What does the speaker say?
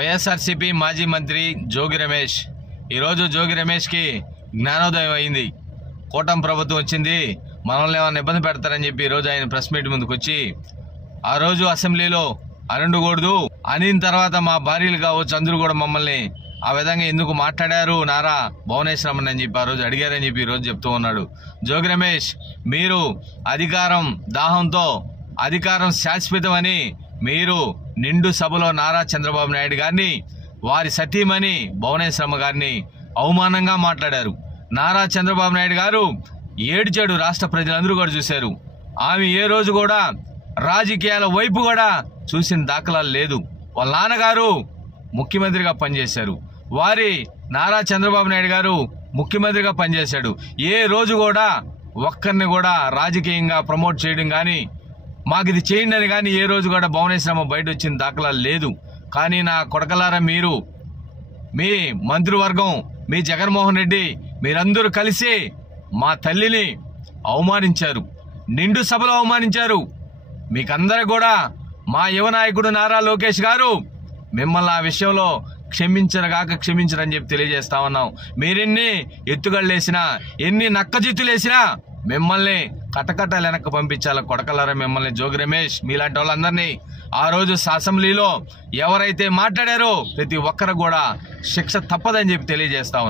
వైఎస్ఆర్సీపీ మాజీ మంత్రి జోగి రమేష్ ఈరోజు జోగి రమేష్కి జ్ఞానోదయం అయింది. కూటమి ప్రభుత్వం వచ్చింది, మనల్ని ఏమైనా ఇబ్బంది పెడతారని చెప్పి ఈరోజు ఆయన ప్రెస్ మీట్ ముందుకు వచ్చి ఆ రోజు అసెంబ్లీలో అరుండకూడదు అనిన తర్వాత మా భార్యలు కావచ్చు అందరూ కూడా మమ్మల్ని ఆ విధంగా ఎందుకు మాట్లాడారు నారా భువనేశ్వరమని అని చెప్పి ఆ రోజు అడిగారని చెప్పి ఈరోజు చెప్తూ ఉన్నాడు. జోగి రమేష్, మీరు అధికారం దాహంతో అధికారం శాశ్వతమని మీరు నిండు సభలో నారా చంద్రబాబు నాయుడు గారిని వారి సతీమణి భువనేశ్వరమ్మ గారిని అవమానంగా మాట్లాడారు. నారా చంద్రబాబు నాయుడు గారు ఏడ్చాడు, రాష్ట్ర ప్రజలందరూ కూడా చూశారు. ఆమె ఏ రోజు కూడా రాజకీయాల వైపు కూడా చూసిన దాఖలాలు లేదు. వాళ్ళ నాన్నగారు ముఖ్యమంత్రిగా పనిచేశారు, వారి నారా చంద్రబాబు నాయుడు గారు ముఖ్యమంత్రిగా పనిచేశాడు. ఏ రోజు కూడా ఒక్కరిని కూడా రాజకీయంగా ప్రమోట్ చేయడం కానీ మాకు ఇది చేయండి అని కానీ ఏ రోజు కూడా భువనేశ్వరమ్మ బయట వచ్చిన దాఖలాలు లేదు. కానీ నా కొడకలారా, మీరు మీ మంత్రివర్గం, మీ జగన్మోహన్ రెడ్డి మీరందరూ కలిసి మా తల్లిని అవమానించారు, నిండు సభలో అవమానించారు. మీకందరూ కూడా మా యువ నాయకుడు నారా లోకేష్ గారు మిమ్మల్ని ఆ విషయంలో క్షమించరని చెప్పి తెలియజేస్తా ఉన్నాం. మీరెన్ని ఎత్తుగళ్ళేసినా ఎన్ని నక్కజిత్తులేసినా మిమ్మల్ని కటకటాలు వెనక్కి పంపించాల కొడకలారా మిమ్మల్ని. జోగి రమేష్, మీలాంటి వాళ్ళందరినీ ఆ రోజు అసెంబ్లీలో ఎవరైతే మాట్లాడారో ప్రతి ఒక్కరు కూడా శిక్ష తప్పదని చెప్పి తెలియజేస్తా ఉన్నాం.